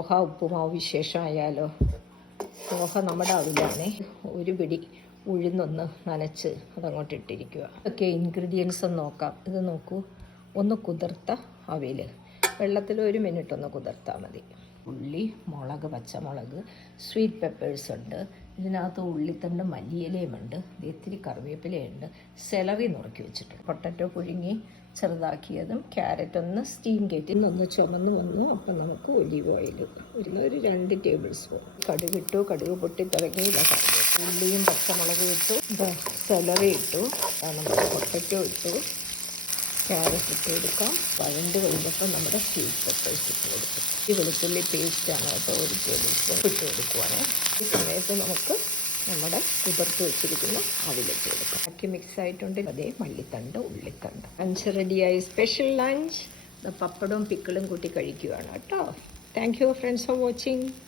പോഹ ഉപ്പുമാവ് വിശേഷമായാലോ. പോഹ നമ്മുടെ അവിലാണേ. ഒരു പിടി ഉഴുന്നൊന്ന് നനച്ച് അതങ്ങോട്ട് ഇട്ടിരിക്കുക. ഒക്കെ ഇൻഗ്രീഡിയൻസ് ഒന്ന് നോക്കാം. ഇത് നോക്കൂ, ഒന്ന് കുതിർത്ത അവിൽ, വെള്ളത്തിൽ 1 മിനിറ്റ് ഒന്ന് കുതിർത്താൽ മതി. ഉള്ളി, മുളക്, പച്ചമുളക്, സ്വീറ്റ് പെപ്പേഴ്സ് ഉണ്ട്. ഇതിനകത്ത് ഉള്ളിത്തണ്ട് മല്ലിയിലയുമുണ്ട്, ഇത്തിരി കറിവേപ്പിലയുണ്ട്, സെലറി നുറുക്കി വെച്ചിട്ടുണ്ട്, പൊട്ടറ്റോ പുഴുങ്ങി ചെറുതാക്കിയതും, ക്യാരറ്റ് ഒന്ന് സ്റ്റീം കയറ്റി ഒന്ന് ചുമന്ന് വന്നു. അപ്പം നമുക്ക് ഒലിവ് ഓയിൽ ഒരു 2 ടേബിൾ സ്പൂൺ, കടുകിട്ടു, കടുക് പൊട്ടി തുടങ്ങി ഉള്ളിയും പച്ചമുളകും ഇട്ടു, സെലറി ഇട്ടു, നമുക്ക് പൊട്ടറ്റോ ഇട്ടു, ക്യാരറ്റ് ഇട്ട് കൊടുക്കാം. വഴണ്ട് കഴിഞ്ഞപ്പോൾ നമ്മുടെ സ്വീറ്റ് പെപ്പേഴ്സ് ഇട്ട് കൊടുക്കും. ഈ വെളുത്തുള്ളി പേസ്റ്റാണ് കേട്ടോ, 1 ടേബിൾ സ്പൂൺ ഇട്ട് കൊടുക്കുവാണ്. ഈ സമയത്ത് നമുക്ക് നമ്മുടെ കുതിർത്ത് വെച്ചിരിക്കുന്ന അവിലിട്ട് കൊടുക്കാം. ബാക്കി മിക്സ് ആയിട്ടുണ്ട്. അതേ മല്ലിത്തണ്ട്, ഉള്ളിത്തണ്ട്. ലഞ്ച് റെഡിയായി. സ്പെഷ്യൽ ലഞ്ച് പപ്പടവും പിക്കിളും കൂട്ടി കഴിക്കുകയാണ് കേട്ടോ. Thank you friends for watching.